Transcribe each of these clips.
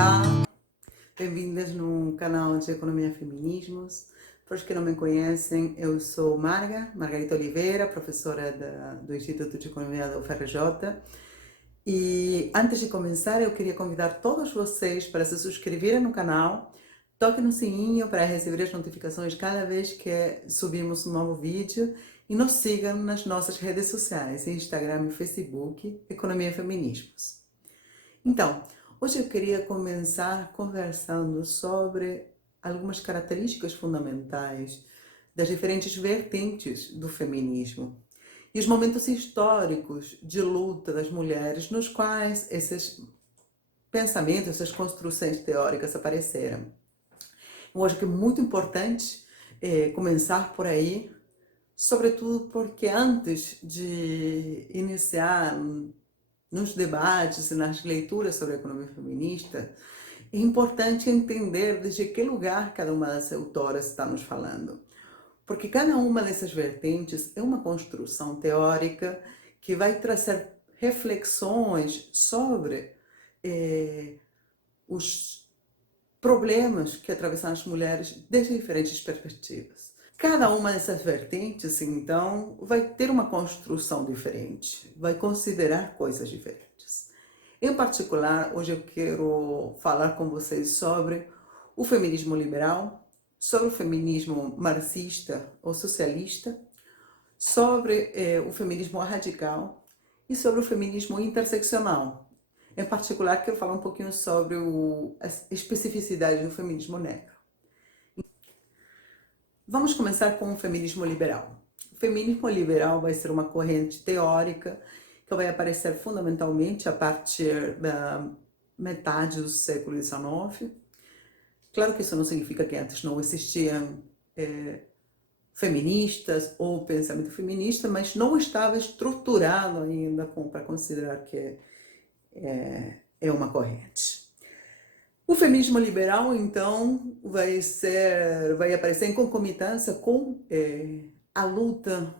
Olá, bem-vindas no canal de Economia e Feminismos. Para os que não me conhecem, eu sou Margarita Oliveira, professora do Instituto de Economia da UFRJ. E antes de começar, eu queria convidar todos vocês para se inscreverem no canal, toquem no sininho para receber as notificações cada vez que subimos um novo vídeo e nos sigam nas nossas redes sociais, Instagram e Facebook, Economia e Feminismos. Então, hoje eu queria começar conversando sobre algumas características fundamentais das diferentes vertentes do feminismo e os momentos históricos de luta das mulheres nos quais esses pensamentos, essas construções teóricas apareceram. Eu acho que é muito importante começar por aí, sobretudo porque antes de iniciar nos debates e nas leituras sobre a economia feminista, é importante entender desde que lugar cada uma das autoras está nos falando. Porque cada uma dessas vertentes é uma construção teórica que vai trazer reflexões sobre os problemas que atravessam as mulheres desde diferentes perspectivas. Cada uma dessas vertentes, então, vai ter uma construção diferente, vai considerar coisas diferentes. Em particular, hoje eu quero falar com vocês sobre o feminismo liberal, sobre o feminismo marxista ou socialista, sobre o feminismo radical e sobre o feminismo interseccional. Em particular, quero falar um pouquinho sobre as especificidades do feminismo negro. Vamos começar com o feminismo liberal. O feminismo liberal vai ser uma corrente teórica que vai aparecer fundamentalmente a partir da metade do século XIX. Claro que isso não significa que antes não existiam feministas ou pensamento feminista, mas não estava estruturado ainda para considerar que é uma corrente. O feminismo liberal, então, vai aparecer em concomitância com a luta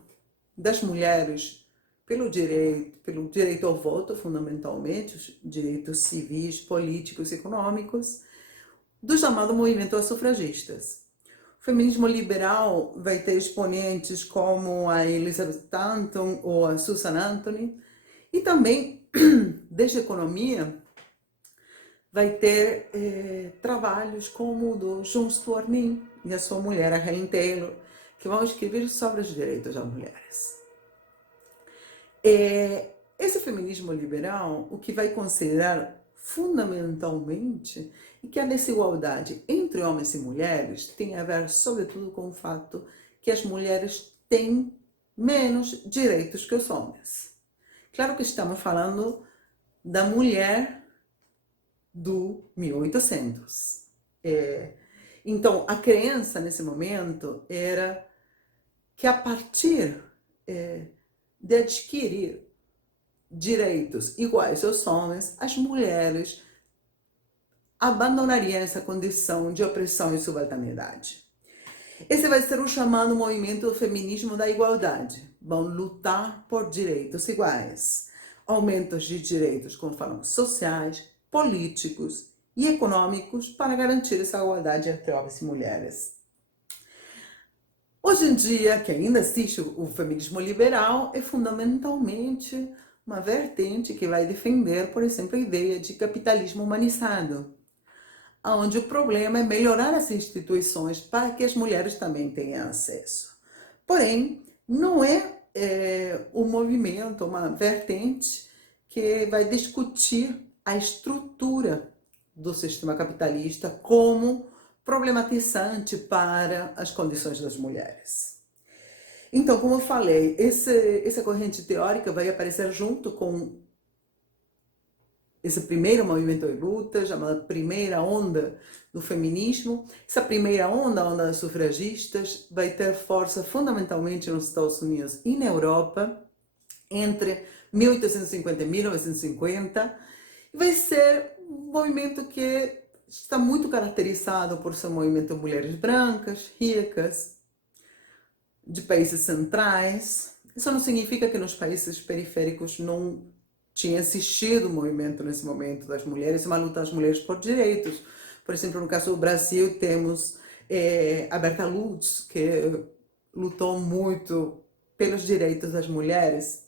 das mulheres pelo direito ao voto, fundamentalmente, os direitos civis, políticos e econômicos, do chamado movimento das sufragistas. O feminismo liberal vai ter exponentes como a Elizabeth Stanton ou a Susan Anthony, e também, desde a economia, vai ter trabalhos como o do John Stuart Mill e a sua mulher, a Helen Taylor, que vão escrever sobre os direitos das mulheres. Esse feminismo liberal, o que vai considerar fundamentalmente é que a desigualdade entre homens e mulheres tem a ver, sobretudo, com o fato que as mulheres têm menos direitos que os homens. Claro que estamos falando da mulher do 1800. Então, a crença nesse momento era que a partir de adquirir direitos iguais aos homens, as mulheres abandonariam essa condição de opressão e subalternidade. Esse vai ser o chamado movimento do feminismo da igualdade. Vão lutar por direitos iguais, aumentos de direitos, como falamos, sociais, políticos e econômicos para garantir essa igualdade entre homens e mulheres. Hoje em dia, que ainda existe o feminismo liberal, é fundamentalmente uma vertente que vai defender, por exemplo, a ideia de capitalismo humanizado, onde o problema é melhorar as instituições para que as mulheres também tenham acesso. Porém, não é um movimento, uma vertente que vai discutir a estrutura do sistema capitalista como problematizante para as condições das mulheres. Então, como eu falei, essa corrente teórica vai aparecer junto com esse primeiro movimento de luta, chamada primeira onda do feminismo. Essa primeira onda, a onda das sufragistas, vai ter força fundamentalmente nos Estados Unidos e na Europa, entre 1850 e 1950, e vai ser um movimento que está muito caracterizado por ser um movimento de mulheres brancas, ricas, de países centrais. Isso não significa que nos países periféricos não tinha assistido o movimento nesse momento das mulheres, uma luta das mulheres por direitos. Por exemplo, no caso do Brasil, temos a Berta Lutz, que lutou muito pelos direitos das mulheres.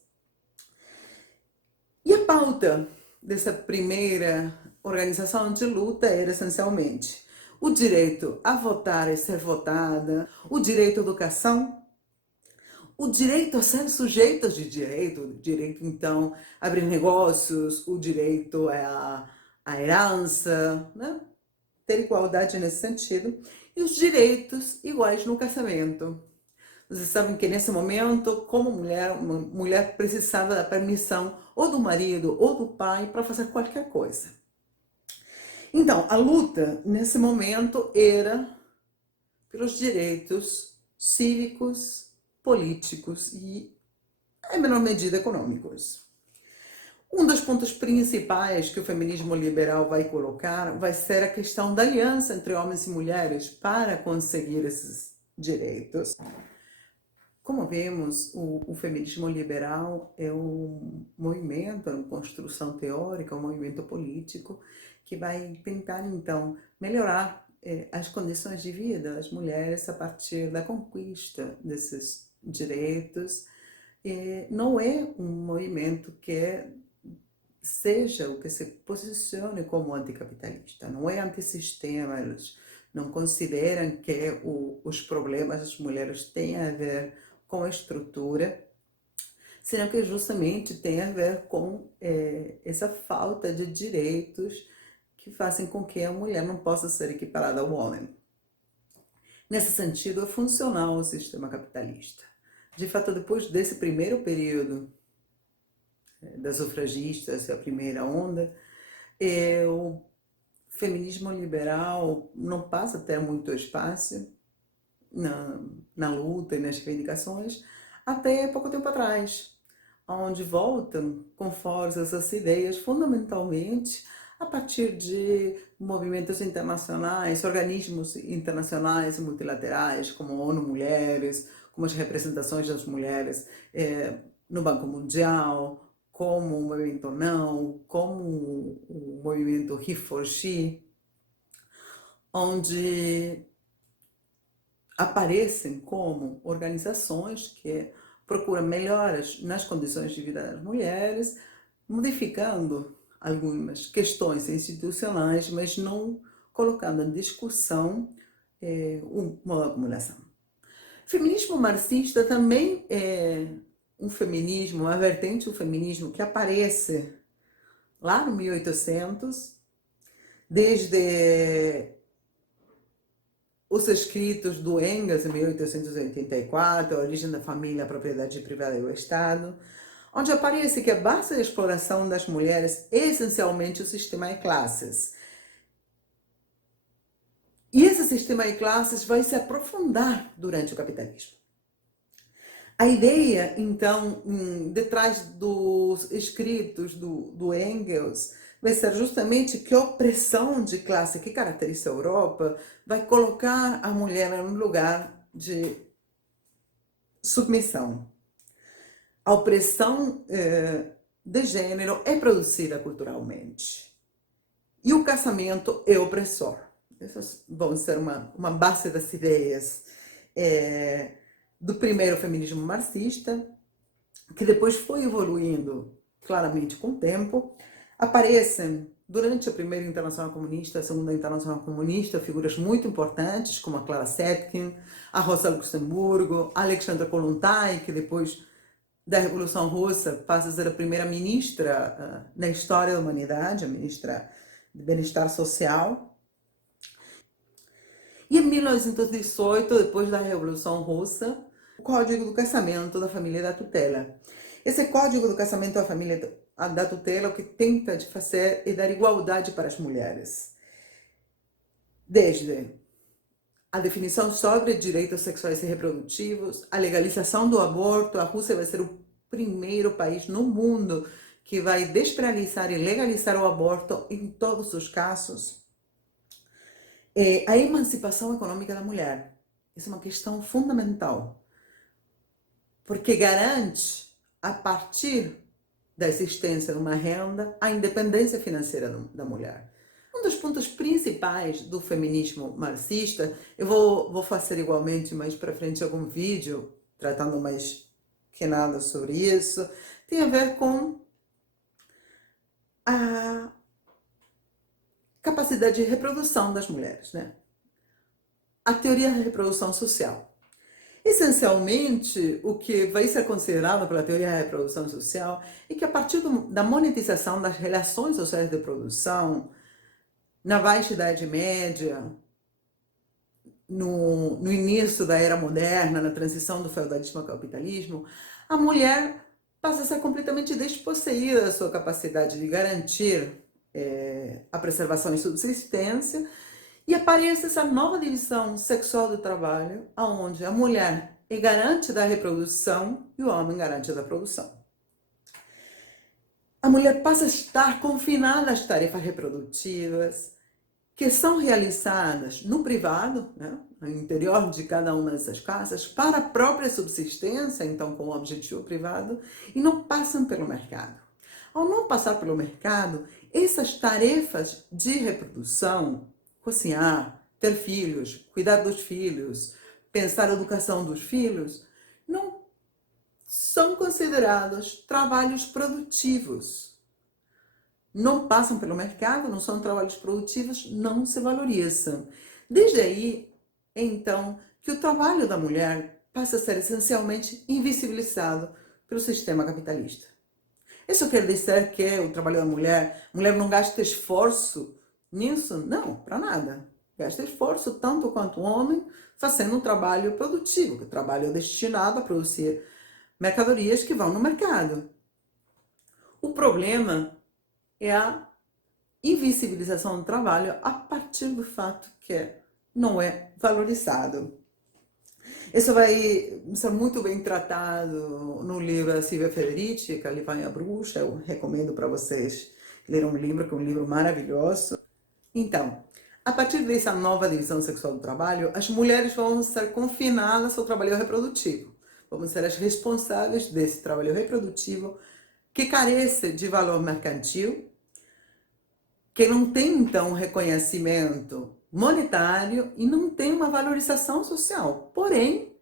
E a pauta dessa primeira organização de luta era essencialmente o direito a votar e ser votada, o direito à educação, o direito a ser sujeitos de direito, o direito então a abrir negócios, o direito à herança, né? Ter igualdade nesse sentido, e os direitos iguais no casamento. Vocês sabem que nesse momento, como mulher, uma mulher precisava da permissão ou do marido ou do pai para fazer qualquer coisa. Então, a luta nesse momento era pelos direitos cívicos, políticos e, em menor medida, econômicos. Um dos pontos principais que o feminismo liberal vai colocar vai ser a questão da aliança entre homens e mulheres para conseguir esses direitos. Como vemos, o feminismo liberal é um movimento, é uma construção teórica, um movimento político que vai tentar, então, melhorar as condições de vida das mulheres a partir da conquista desses direitos. Não é um movimento que seja o que se posicione como anticapitalista, não é antissistema, eles não consideram que os problemas das mulheres têm a ver com a estrutura, senão que justamente tem a ver com essa falta de direitos que fazem com que a mulher não possa ser equiparada ao homem. Nesse sentido, é funcional o sistema capitalista. De fato, depois desse primeiro período das sufragistas, a primeira onda, o feminismo liberal não passa a ter muito espaço na luta e nas reivindicações até pouco tempo atrás, onde voltam com força essas ideias fundamentalmente a partir de movimentos internacionais, organismos internacionais multilaterais, como a ONU Mulheres, como as representações das mulheres no Banco Mundial, como o movimento Não, como o movimento He4She, onde aparecem como organizações que procuram melhoras nas condições de vida das mulheres, modificando algumas questões institucionais, mas não colocando em discussão uma acumulação. O feminismo marxista também é um feminismo, uma vertente do feminismo que aparece lá no 1800, desde os escritos do Engels, em 1884, a origem da família, a propriedade privada e o Estado, onde aparece que a base da exploração das mulheres é essencialmente o sistema de classes. E esse sistema de classes vai se aprofundar durante o capitalismo. A ideia, então, detrás dos escritos do Engels, vai ser justamente que a opressão de classe que caracteriza a Europa vai colocar a mulher em um lugar de submissão. A opressão de gênero é produzida culturalmente. E o casamento é opressor. Essas vão ser uma base das ideias do primeiro feminismo marxista, que depois foi evoluindo claramente com o tempo. Aparecem, durante a Primeira Internacional Comunista, a Segunda Internacional Comunista, figuras muito importantes, como a Clara Zetkin, a Rosa Luxemburgo, a Alexandra Kollontai, que depois da Revolução Russa passa a ser a primeira ministra na história da humanidade, a ministra de Bem-Estar Social. E em 1918, depois da Revolução Russa, o Código do Casamento da Família e da Tutela. Esse Código do Casamento da Família da Tutela, o que tenta de fazer é dar igualdade para as mulheres. Desde a definição sobre direitos sexuais e reprodutivos, a legalização do aborto, a Rússia vai ser o primeiro país no mundo que vai despenalizar e legalizar o aborto em todos os casos. A emancipação econômica da mulher. Essa é uma questão fundamental, porque garante, a partir da existência de uma renda à independência financeira da mulher. Um dos pontos principais do feminismo marxista, eu vou fazer igualmente mais para frente algum vídeo tratando mais que nada sobre isso, tem a ver com a capacidade de reprodução das mulheres, né? A teoria da reprodução social. Essencialmente, o que vai ser considerado pela teoria da reprodução social é que a partir da monetização das relações sociais de produção, na Baixa Idade Média, no início da Era Moderna, na transição do feudalismo ao capitalismo, a mulher passa a ser completamente desposseída da sua capacidade de garantir a preservação e subsistência, e aparece essa nova divisão sexual do trabalho, onde a mulher é garante da reprodução e o homem garante da produção. A mulher passa a estar confinada às tarefas reprodutivas, que são realizadas no privado, né, no interior de cada uma dessas casas, para a própria subsistência, então com o objetivo privado, e não passam pelo mercado. Ao não passar pelo mercado, essas tarefas de reprodução, cozinhar, ter filhos, cuidar dos filhos, pensar a educação dos filhos, não são considerados trabalhos produtivos. Não passam pelo mercado, não são trabalhos produtivos, não se valorizam. Desde aí, então, que o trabalho da mulher passa a ser essencialmente invisibilizado pelo sistema capitalista. Isso quer dizer que o trabalho da mulher, a mulher não gasta esforço nisso? Não, para nada. Gasta esforço tanto quanto o homem fazendo um trabalho produtivo, que o trabalho é destinado a produzir mercadorias que vão no mercado. O problema é a invisibilização do trabalho a partir do fato que não é valorizado. Isso vai ser muito bem tratado no livro da Silvia Federici, Caliban e a Bruxa. Eu recomendo para vocês lerem um livro, que é um livro maravilhoso. Então, a partir dessa nova divisão sexual do trabalho, as mulheres vão ser confinadas ao trabalho reprodutivo. Vão ser as responsáveis desse trabalho reprodutivo que carece de valor mercantil, que não tem, então, reconhecimento monetário e não tem uma valorização social. Porém,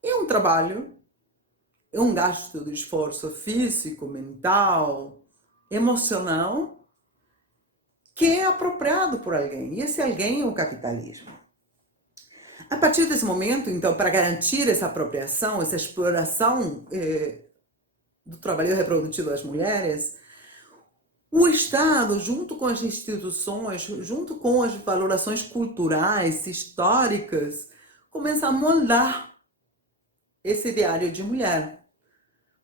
é um trabalho, é um gasto de esforço físico, mental, emocional, que é apropriado por alguém. E esse alguém é o capitalismo. A partir desse momento, então, para garantir essa apropriação, essa exploração do trabalho reprodutivo das mulheres, o Estado, junto com as instituições, junto com as valorações culturais, históricas, começa a moldar esse ideário de mulher.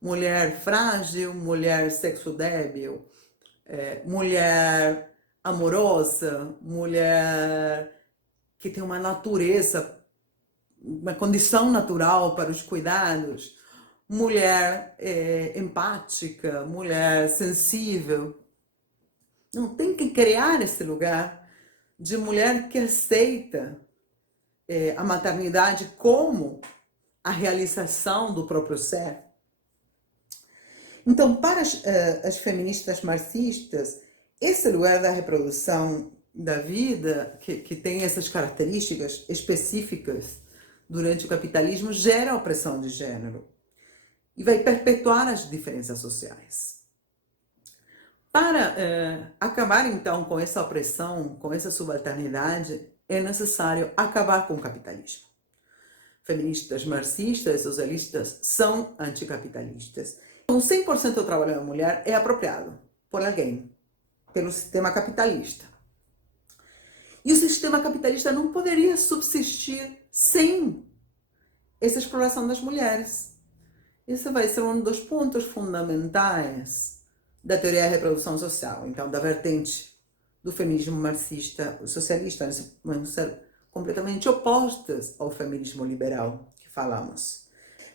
Mulher frágil, mulher sexo débil, mulher amorosa, mulher que tem uma natureza, uma condição natural para os cuidados, mulher empática, mulher sensível. Não, tem que criar esse lugar de mulher que aceita a maternidade como a realização do próprio ser. Então, para as feministas marxistas, esse lugar da reprodução da vida, que tem essas características específicas durante o capitalismo, gera opressão de gênero e vai perpetuar as diferenças sociais. Para acabar, então, com essa opressão, com essa subalternidade, é necessário acabar com o capitalismo. Feministas marxistas, socialistas, são anticapitalistas. Então, 100% do trabalho da mulher é apropriado por alguém, pelo sistema capitalista. E o sistema capitalista não poderia subsistir sem essa exploração das mulheres. Esse vai ser um dos pontos fundamentais da teoria da reprodução social, então da vertente do feminismo marxista socialista, vão ser completamente opostas ao feminismo liberal que falamos.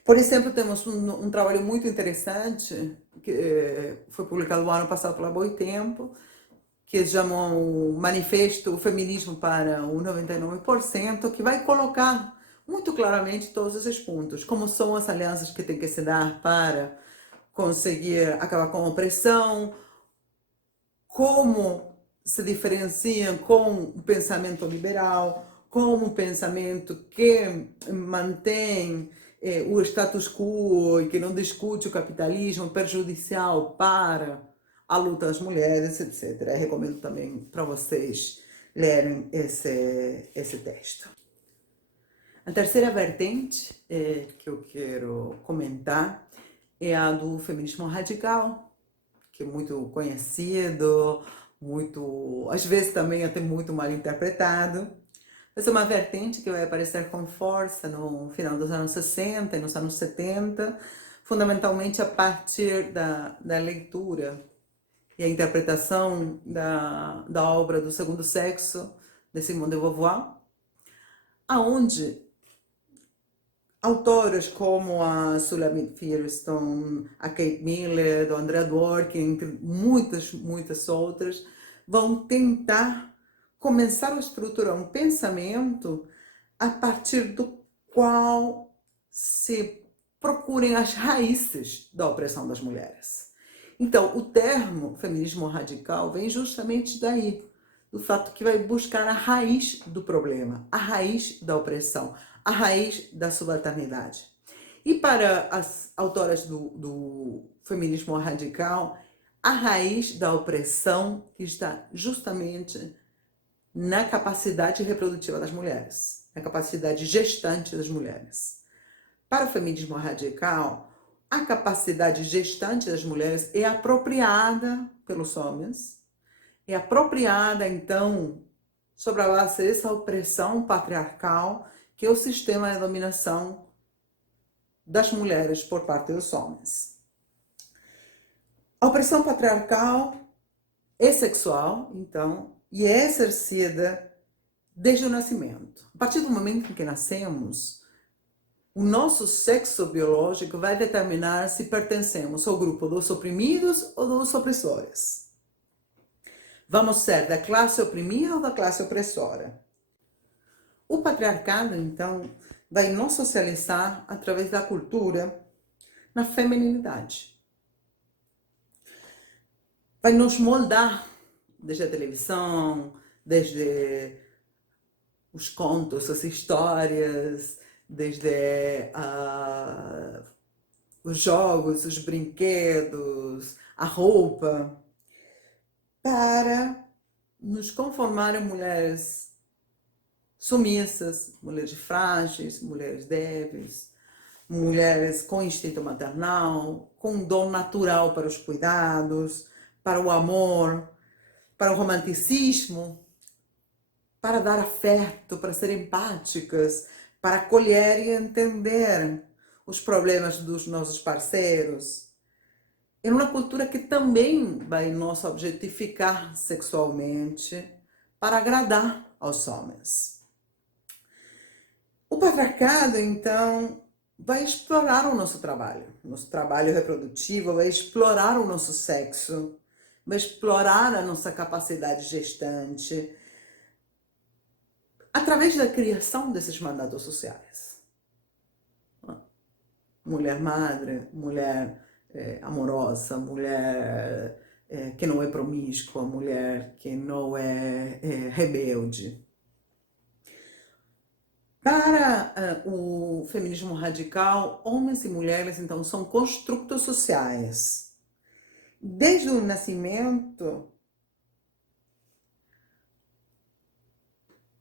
Por exemplo, temos um trabalho muito interessante, que foi publicado no ano passado pela Boitempo, que se chama o Manifesto O Feminismo para o 99%, que vai colocar muito claramente todos esses pontos, como são as alianças que tem que se dar para conseguir acabar com a opressão, como se diferenciam com o pensamento liberal, com o pensamento que mantém o status quo e que não discute o capitalismo prejudicial para a luta das mulheres, etc. Eu recomendo também para vocês lerem esse texto. A terceira vertente que eu quero comentar é a do feminismo radical, que é muito conhecido, às vezes também até muito mal interpretado. Essa é uma vertente que vai aparecer com força no final dos anos 60 e nos anos 70, fundamentalmente a partir da leitura e a interpretação da obra do Segundo Sexo, de Simone de Beauvoir, aonde autoras como a Sulamit Firestone, a Kate Millett, a Andrea Dworkin, entre muitas outras, vão tentar começar a estruturar um pensamento a partir do qual se procurem as raízes da opressão das mulheres. Então, o termo feminismo radical vem justamente daí, do fato que vai buscar a raiz do problema, a raiz da opressão, a raiz da subalternidade. E para as autoras do feminismo radical, a raiz da opressão está justamente na capacidade reprodutiva das mulheres, na capacidade gestante das mulheres. Para o feminismo radical, a capacidade gestante das mulheres é apropriada pelos homens, é apropriada, então, sobre a base dessa opressão patriarcal, que é o sistema de dominação das mulheres por parte dos homens. A opressão patriarcal é sexual, então, e é exercida desde o nascimento. A partir do momento em que nascemos, o nosso sexo biológico vai determinar se pertencemos ao grupo dos oprimidos ou dos opressores. Vamos ser da classe oprimida ou da classe opressora? O patriarcado, então, vai nos socializar através da cultura na feminilidade. Vai nos moldar desde a televisão, desde os contos, as histórias, desde os jogos, os brinquedos, a roupa, para nos conformar em mulheres submissas, mulheres frágeis, mulheres débeis, mulheres com instinto maternal, com dom natural para os cuidados, para o amor, para o romanticismo, para dar afeto, para ser empáticas, para acolher e entender os problemas dos nossos parceiros. É uma cultura que também vai nos objetificar sexualmente para agradar aos homens. O patriarcado, então, vai explorar o nosso trabalho reprodutivo, vai explorar o nosso sexo, vai explorar a nossa capacidade gestante, através da criação desses mandatos sociais. Mulher madre, mulher amorosa, mulher que não é promíscua, mulher que não é rebelde. Para o feminismo radical, homens e mulheres, então, são construtos sociais. Desde o nascimento,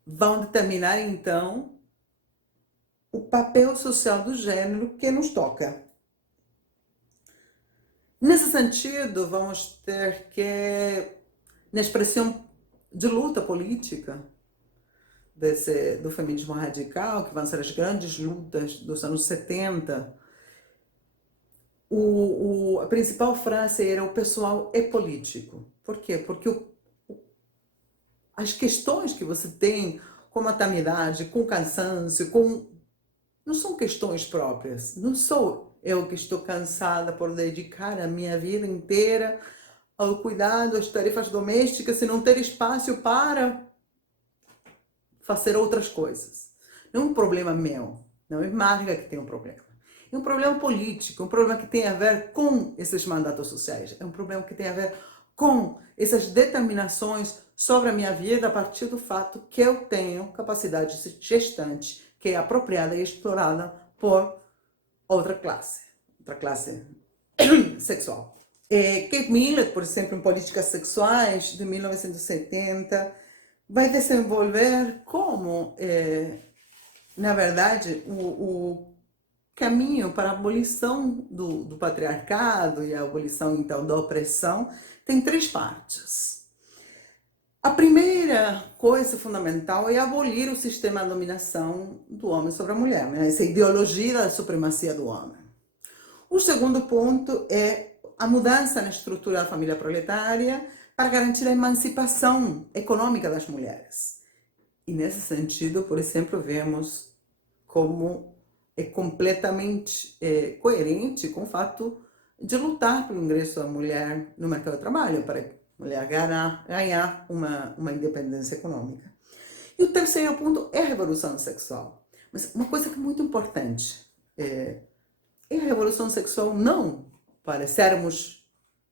vão determinar, então, o papel social do gênero que nos toca. Nesse sentido, vamos ter que, na expressão de luta política do feminismo radical, que vão ser as grandes lutas dos anos 70, a principal frase era: o pessoal é político. Por quê? Porque as questões que você tem com maternidade, com cansaço, não são questões próprias. Não sou eu que estou cansada por dedicar a minha vida inteira ao cuidado, às tarefas domésticas e não ter espaço para fazer outras coisas. Não é um problema meu, não é Marga que tem um problema. É um problema político, um problema que tem a ver com esses mandatos sociais, é um problema que tem a ver com essas determinações sobre a minha vida a partir do fato que eu tenho capacidade gestante que é apropriada e explorada por outra classe sexual. Kate Millett, por exemplo, em Políticas Sexuais, de 1970, vai desenvolver como, na verdade, o caminho para a abolição do patriarcado e a abolição, então, da opressão tem 3 partes. A primeira coisa fundamental é abolir o sistema de dominação do homem sobre a mulher, né? Essa ideologia da supremacia do homem. O segundo ponto é a mudança na estrutura da família proletária para garantir a emancipação econômica das mulheres. E nesse sentido, por exemplo, vemos como é completamente coerente com o fato de lutar pelo ingresso da mulher no mercado de trabalho, para a mulher ganhar uma independência econômica. E o terceiro ponto é a revolução sexual. Mas uma coisa que é muito importante é a revolução sexual não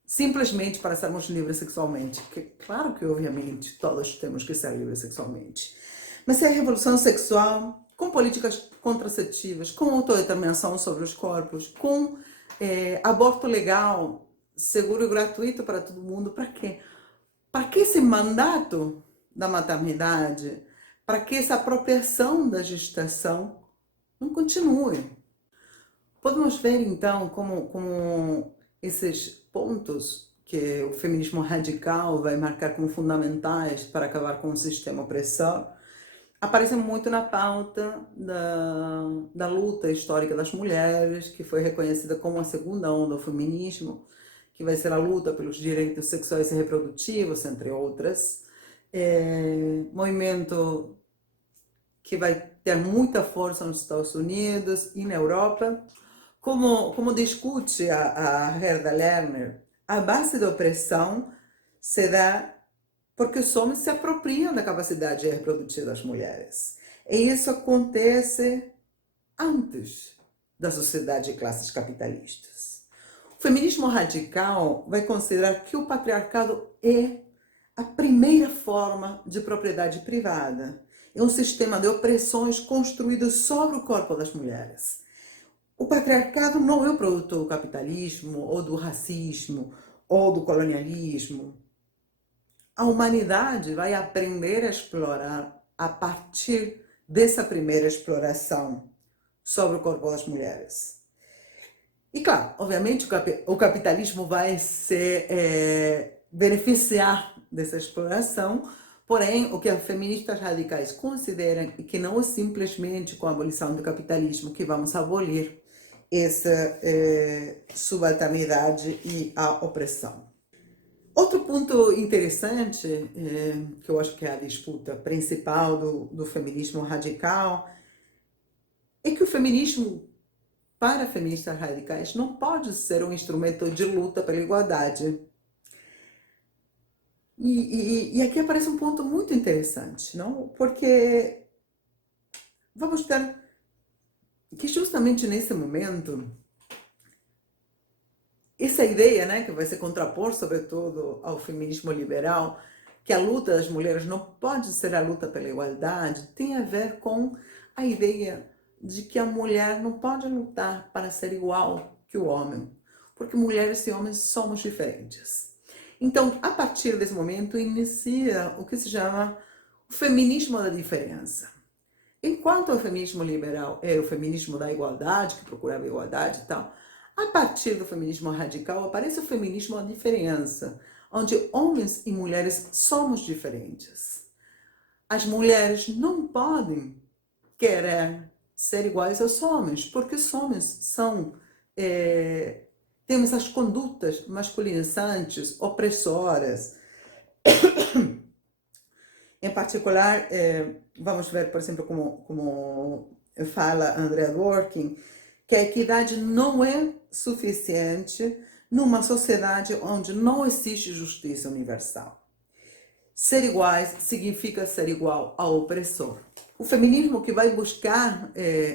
simplesmente para sermos livres sexualmente, que claro que obviamente todos temos que ser livres sexualmente, mas é a revolução sexual com políticas contraceptivas, com autodeterminação sobre os corpos, com aborto legal, seguro e gratuito para todo mundo. Para quê? Para que esse mandato da maternidade, para que essa apropriação da gestação não continue. Podemos ver, então, como esses pontos que o feminismo radical vai marcar como fundamentais para acabar com o sistema opressor aparecem muito na pauta da luta histórica das mulheres, que foi reconhecida como a segunda onda do feminismo, que vai ser a luta pelos direitos sexuais e reprodutivos, entre outras. Movimento que vai ter muita força nos Estados Unidos e na Europa. Como discute a Gerda Lerner, a base da opressão se dá porque os homens se apropriam da capacidade reprodutiva das mulheres. E isso acontece antes da sociedade de classes capitalistas. O feminismo radical vai considerar que o patriarcado é a primeira forma de propriedade privada. É um sistema de opressões construído sobre o corpo das mulheres. O patriarcado não é o produto do capitalismo, ou do racismo, ou do colonialismo. A humanidade vai aprender a explorar a partir dessa primeira exploração sobre o corpo das mulheres. E claro, obviamente o capitalismo vai se beneficiar dessa exploração, porém o que as feministas radicais consideram é que não é simplesmente com a abolição do capitalismo que vamos abolir essa subalternidade e a opressão. Outro ponto interessante, que eu acho que é a disputa principal do feminismo radical, é que o feminismo, para feministas radicais, não pode ser um instrumento de luta pela igualdade. E aqui aparece um ponto muito interessante, não? Porque vamos ter que justamente nesse momento, essa ideia, né, que vai se contrapor sobretudo ao feminismo liberal, que a luta das mulheres não pode ser a luta pela igualdade, tem a ver com a ideia de que a mulher não pode lutar para ser igual que o homem, porque mulheres e homens somos diferentes. Então, a partir desse momento, inicia o que se chama o feminismo da diferença. Enquanto o feminismo liberal é o feminismo da igualdade, que procurava a igualdade e tal, a partir do feminismo radical aparece o feminismo da diferença, onde homens e mulheres somos diferentes. As mulheres não podem querer ser iguais aos homens, porque os homens temos essas condutas masculinizantes, opressoras. Em particular, vamos ver, por exemplo, como fala Andrea Dworkin, que a equidade não é suficiente numa sociedade onde não existe justiça universal. Ser iguais significa ser igual ao opressor. O feminismo que vai buscar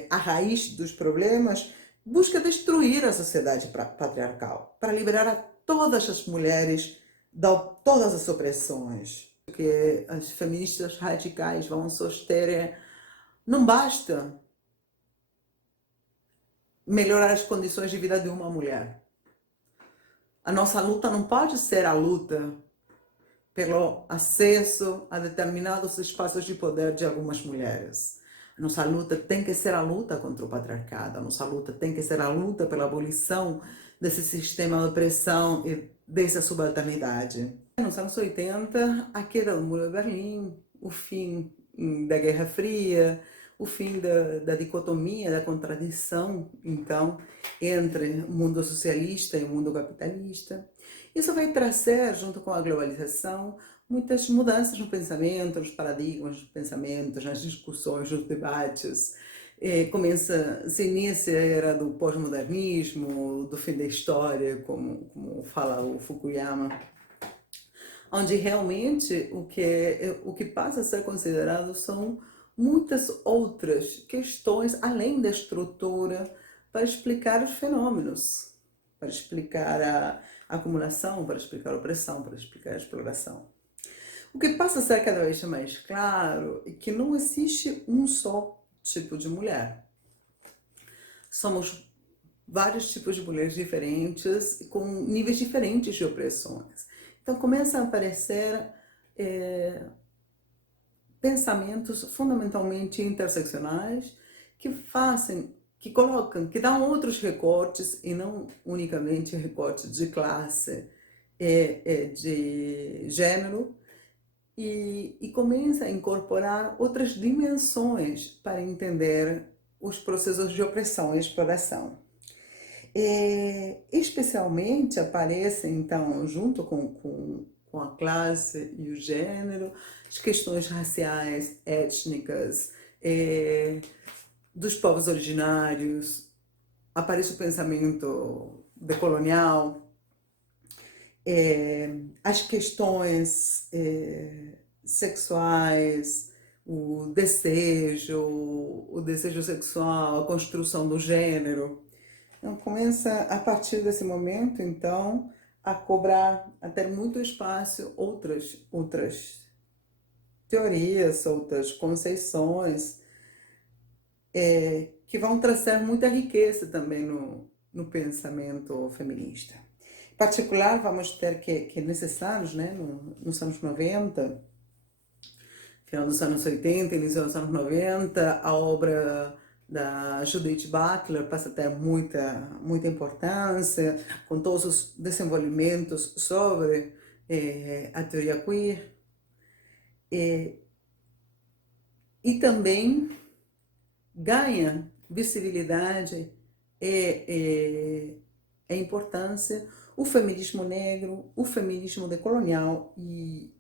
a raiz dos problemas busca destruir a sociedade patriarcal, para liberar a todas as mulheres de todas as opressões. O que as feministas radicais vão soster é: não basta melhorar as condições de vida de uma mulher. A nossa luta não pode ser a luta pelo acesso a determinados espaços de poder de algumas mulheres. A nossa luta tem que ser a luta contra o patriarcado, a nossa luta tem que ser a luta pela abolição desse sistema de opressão e dessa subalternidade. Nos anos 80, a queda do Muro de Berlim, o fim da Guerra Fria, o fim da dicotomia, da contradição, então, entre o mundo socialista e o mundo capitalista. Isso vai trazer, junto com a globalização, muitas mudanças no pensamento, nos paradigmas dos pensamentos, nas discussões, nos debates. Se inicia a era do pós-modernismo, do fim da história, como fala o Fukuyama, onde realmente o que passa a ser considerado são muitas outras questões, além da estrutura, para explicar os fenômenos, para explicar a acumulação, para explicar a opressão, para explicar a exploração. O que passa a ser cada vez mais claro é que não existe um só tipo de mulher. Somos vários tipos de mulheres diferentes, com níveis diferentes de opressões. Então começam a aparecer pensamentos fundamentalmente interseccionais que colocam, que dão outros recortes e não unicamente recortes de classe e de gênero, e começa a incorporar outras dimensões para entender os processos de opressão e exploração. Especialmente aparecem, então, junto com a classe e o gênero, as questões raciais, étnicas, dos povos originários, aparece o pensamento decolonial, as questões sexuais, o desejo sexual, a construção do gênero. Então, começa a partir desse momento, então, a cobrar, a ter muito espaço outras teorias, outras conceições, que vão trazer muita riqueza também no pensamento feminista. Em particular, vamos ter que nesses anos, né, nos anos 90, final dos anos 80, início dos anos 90, a obra da Judith Butler passa a ter muita importância, com todos os desenvolvimentos sobre a teoria queer. E também ganha visibilidade e importância o feminismo negro, o feminismo decolonial e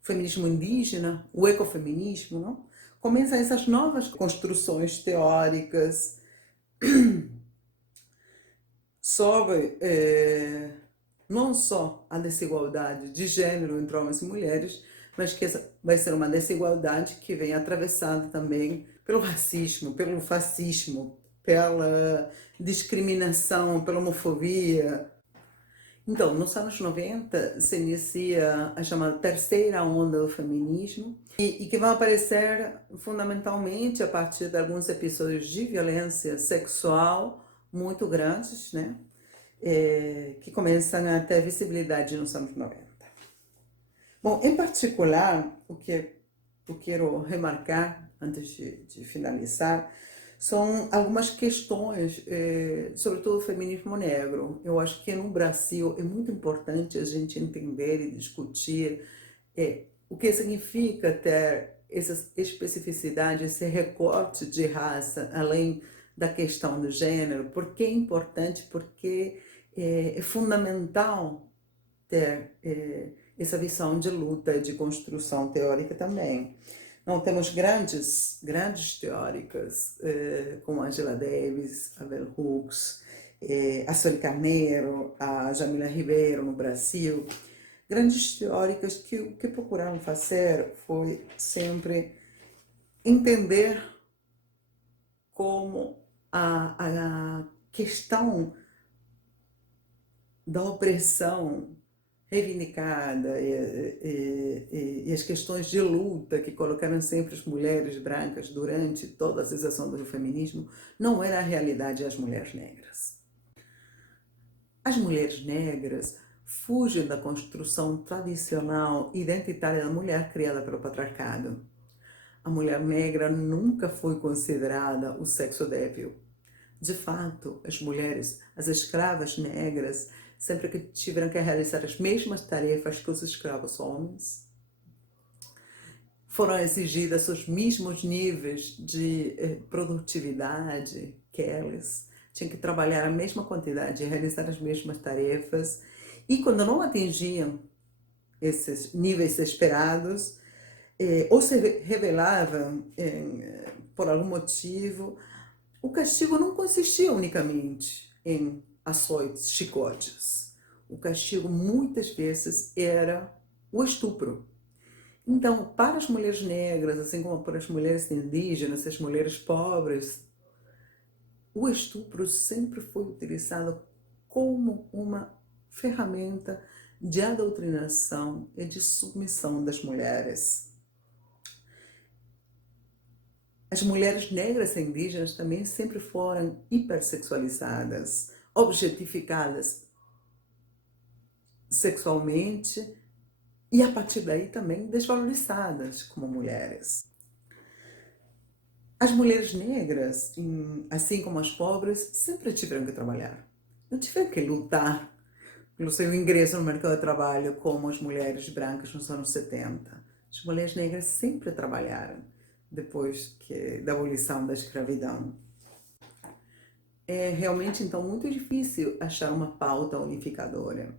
o feminismo indígena, o ecofeminismo, não? Começam essas novas construções teóricas sobre não só a desigualdade de gênero entre homens e mulheres, mas que essa vai ser uma desigualdade que vem atravessada também pelo racismo, pelo fascismo, pela discriminação, pela homofobia. Então, nos anos 90 se inicia a chamada terceira onda do feminismo e que vai aparecer fundamentalmente a partir de alguns episódios de violência sexual muito grandes, né? Que começam a ter visibilidade nos anos 90. Bom, em particular, o que eu quero remarcar antes de finalizar são algumas questões, sobretudo o feminismo negro. Eu acho que no Brasil é muito importante a gente entender e discutir o que significa ter essa especificidade, esse recorte de raça, além da questão do gênero. Por que é importante? Porque é fundamental ter essa visão de luta, de construção teórica também. Não temos grandes teóricas, como Angela Davis, a Bell Hooks, a Sueli Carneiro, a Jamila Ribeiro no Brasil, grandes teóricas que o que procuraram fazer foi sempre entender como a questão da opressão reivindicada e as questões de luta que colocaram sempre as mulheres brancas durante toda a sensação do feminismo não era a realidade das mulheres negras. As mulheres negras fugem da construção tradicional identitária da mulher criada pelo patriarcado. A mulher negra nunca foi considerada o sexo débil. De fato, as mulheres, as escravas negras, sempre que tiveram que realizar as mesmas tarefas que os escravos homens, foram exigidas os mesmos níveis de produtividade que eles, tinham que trabalhar a mesma quantidade, realizar as mesmas tarefas, e quando não atingiam esses níveis esperados, ou se revelavam por algum motivo, o castigo não consistia unicamente em açoites, chicotes. O castigo muitas vezes era o estupro. Então, para as mulheres negras, assim como para as mulheres indígenas, as mulheres pobres, o estupro sempre foi utilizado como uma ferramenta de doutrinação e de submissão das mulheres. As mulheres negras e indígenas também sempre foram hipersexualizadas, objetificadas sexualmente e a partir daí também desvalorizadas como mulheres. As mulheres negras, assim como as pobres, sempre tiveram que trabalhar. Não tiveram que lutar pelo seu ingresso no mercado de trabalho como as mulheres brancas nos anos 70. As mulheres negras sempre trabalharam depois da abolição da escravidão. É realmente, então, muito difícil achar uma pauta unificadora.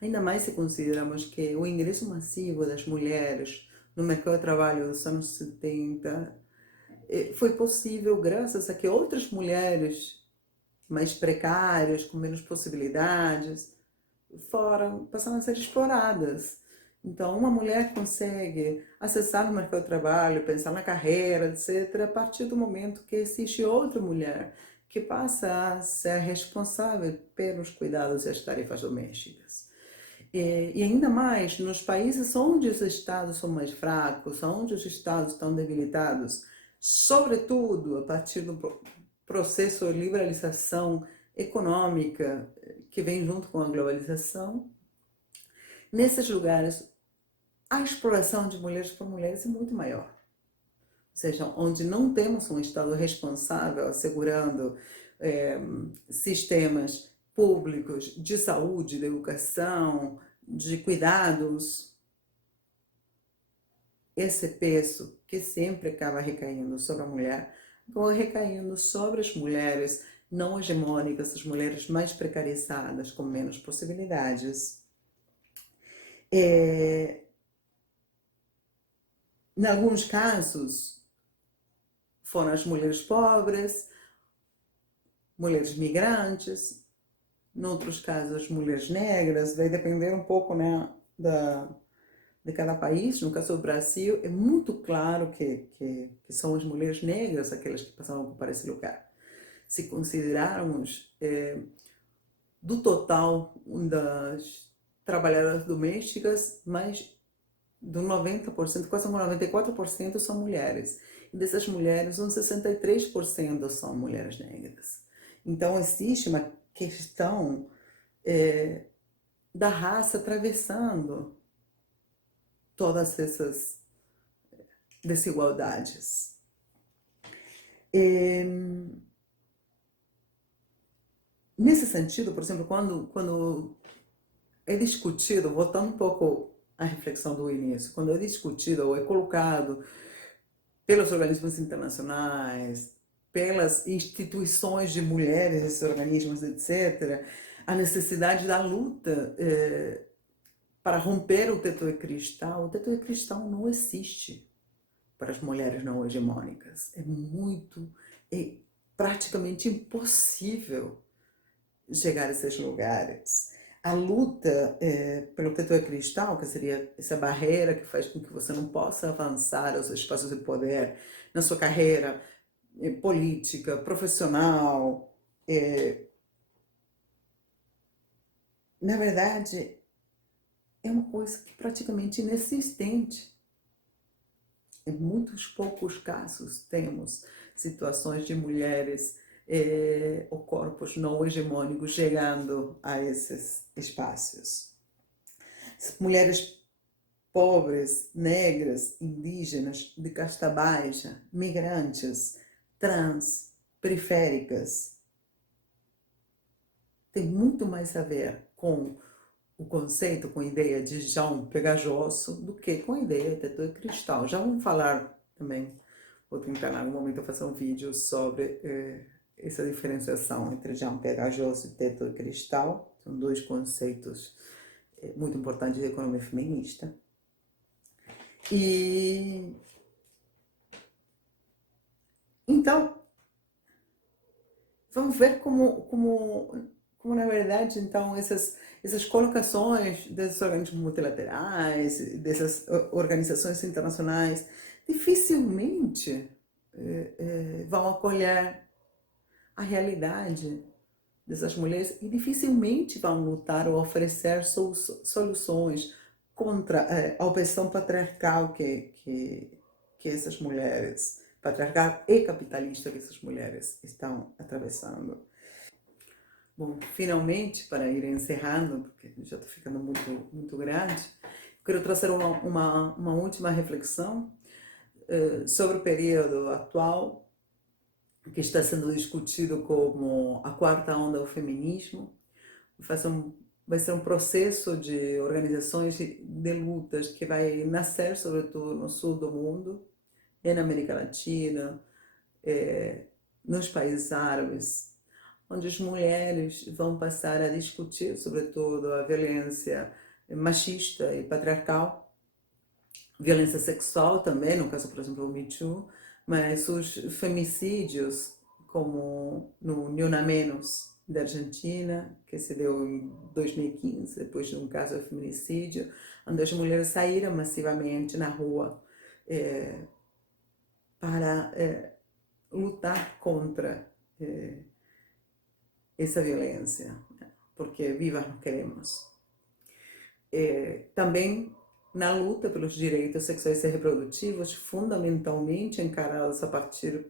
Ainda mais se consideramos que o ingresso massivo das mulheres no mercado de trabalho dos anos 70 foi possível graças a que outras mulheres mais precárias, com menos possibilidades, passaram a ser exploradas. Então, uma mulher consegue acessar o mercado de trabalho, pensar na carreira, etc., a partir do momento que existe outra mulher que passa a ser responsável pelos cuidados e as tarefas domésticas. E ainda mais nos países onde os estados são mais fracos, onde os estados estão debilitados, sobretudo a partir do processo de liberalização econômica que vem junto com a globalização, nesses lugares a exploração de mulheres por mulheres é muito maior. Ou seja, onde não temos um Estado responsável assegurando sistemas públicos de saúde, de educação, de cuidados, esse peso que sempre acaba recaindo sobre a mulher, acaba recaindo sobre as mulheres não hegemônicas, as mulheres mais precarizadas, com menos possibilidades. Em alguns casos, foram as mulheres pobres, mulheres migrantes, em outros casos, as mulheres negras, vai depender um pouco, né, de cada país. No caso do Brasil, é muito claro que são as mulheres negras aquelas que passaram a ocupar esse lugar. Se considerarmos do total das trabalhadoras domésticas, mais de 90%, quase 94% são mulheres. E dessas mulheres, uns 63% são mulheres negras. Então, existe uma questão da raça atravessando todas essas desigualdades. Nesse sentido, por exemplo, quando é discutido, voltando um pouco à reflexão do início, quando é discutido ou é colocado pelos organismos internacionais, pelas instituições de mulheres, esses organismos, etc., a necessidade da luta para romper o teto de cristal. O teto de cristal não existe para as mulheres não hegemônicas. É praticamente impossível chegar a esses lugares. A luta pelo teto de cristal, que seria essa barreira que faz com que você não possa avançar aos espaços de poder na sua carreira política, profissional, na verdade, é uma coisa que praticamente inexistente. Em muitos poucos casos temos situações de mulheres ou corpos não hegemônicos chegando a esses espaços. Mulheres pobres, negras, indígenas, de casta baixa, migrantes, trans, periféricas. Tem muito mais a ver com o conceito, com a ideia de chão pegajoso, do que com a ideia de teto de cristal. Já vamos falar também, vou tentar em algum momento fazer um vídeo sobre essa diferenciação entre chão pegajoso e teto de cristal. São dois conceitos muito importantes da economia feminista. E então, vamos ver como na verdade, então, essas colocações desses organismos multilaterais, dessas organizações internacionais, dificilmente vão acolher a realidade dessas mulheres e dificilmente vão lutar ou oferecer soluções contra a opressão patriarcal que essas mulheres, patriarcal e capitalista que essas mulheres estão atravessando. Bom, finalmente, para ir encerrando, porque já está ficando muito grande, quero trazer uma última reflexão sobre o período atual, que está sendo discutido como a quarta onda do feminismo. Vai ser um processo de organizações de lutas que vai nascer, sobretudo, no sul do mundo, e na América Latina, nos países árabes, onde as mulheres vão passar a discutir, sobretudo, a violência machista e patriarcal, violência sexual também, no caso, por exemplo, do Me Too, mas os femicídios, como no Ni Una Menos, da Argentina, que se deu em 2015, depois de um caso de feminicídio, onde as mulheres saíram massivamente na rua para lutar contra essa violência, porque vivas não queremos. Também na luta pelos direitos sexuais e reprodutivos, fundamentalmente encarados a partir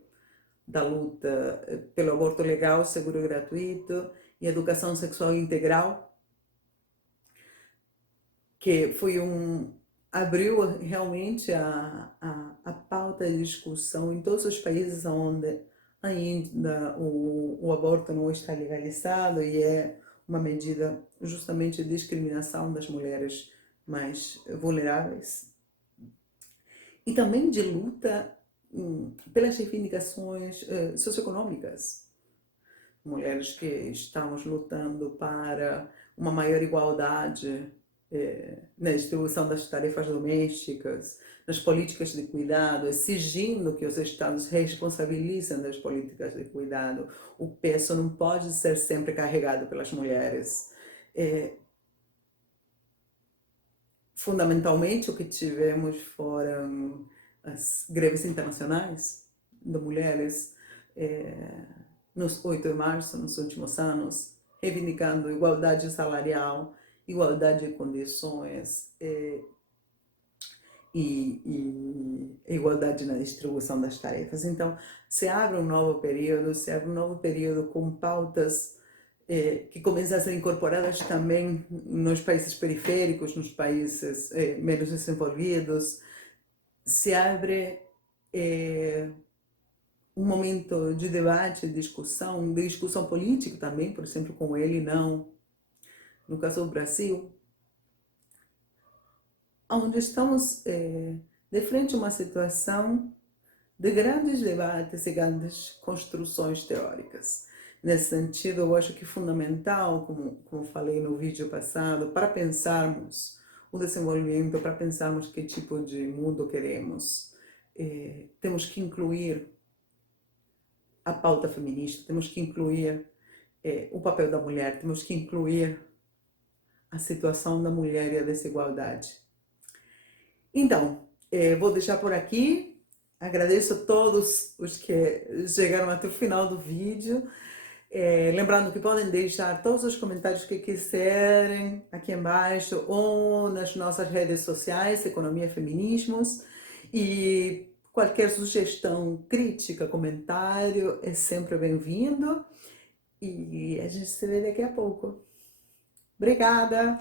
da luta pelo aborto legal, seguro e gratuito e educação sexual integral, que foi abriu realmente a pauta de discussão em todos os países onde ainda o aborto não está legalizado e é uma medida justamente de discriminação das mulheres mais vulneráveis. E também de luta pelas reivindicações socioeconômicas. Mulheres que estamos lutando para uma maior igualdade na distribuição das tarefas domésticas, nas políticas de cuidado, exigindo que os Estados responsabilizem das políticas de cuidado. O peso não pode ser sempre carregado pelas mulheres. Fundamentalmente, o que tivemos foram as greves internacionais de mulheres nos 8 de março, nos últimos anos, reivindicando igualdade salarial, igualdade de condições e igualdade na distribuição das tarefas. Então, se abre um novo período com pautas que começam a ser incorporadas também nos países periféricos, nos países menos desenvolvidos. Se abre um momento de debate, de discussão política também, por exemplo, com ele e não. No caso do Brasil, onde estamos de frente a uma situação de grandes debates e grandes construções teóricas. Nesse sentido, eu acho que é fundamental, como falei no vídeo passado, para pensarmos o desenvolvimento, para pensarmos que tipo de mundo queremos, temos que incluir a pauta feminista, temos que incluir o papel da mulher, temos que incluir a situação da mulher e a desigualdade. Então, vou deixar por aqui. Agradeço a todos os que chegaram até o final do vídeo. Lembrando que podem deixar todos os comentários que quiserem aqui embaixo ou nas nossas redes sociais, Economia e Feminismos. E qualquer sugestão, crítica, comentário é sempre bem-vindo. E a gente se vê daqui a pouco. Obrigada!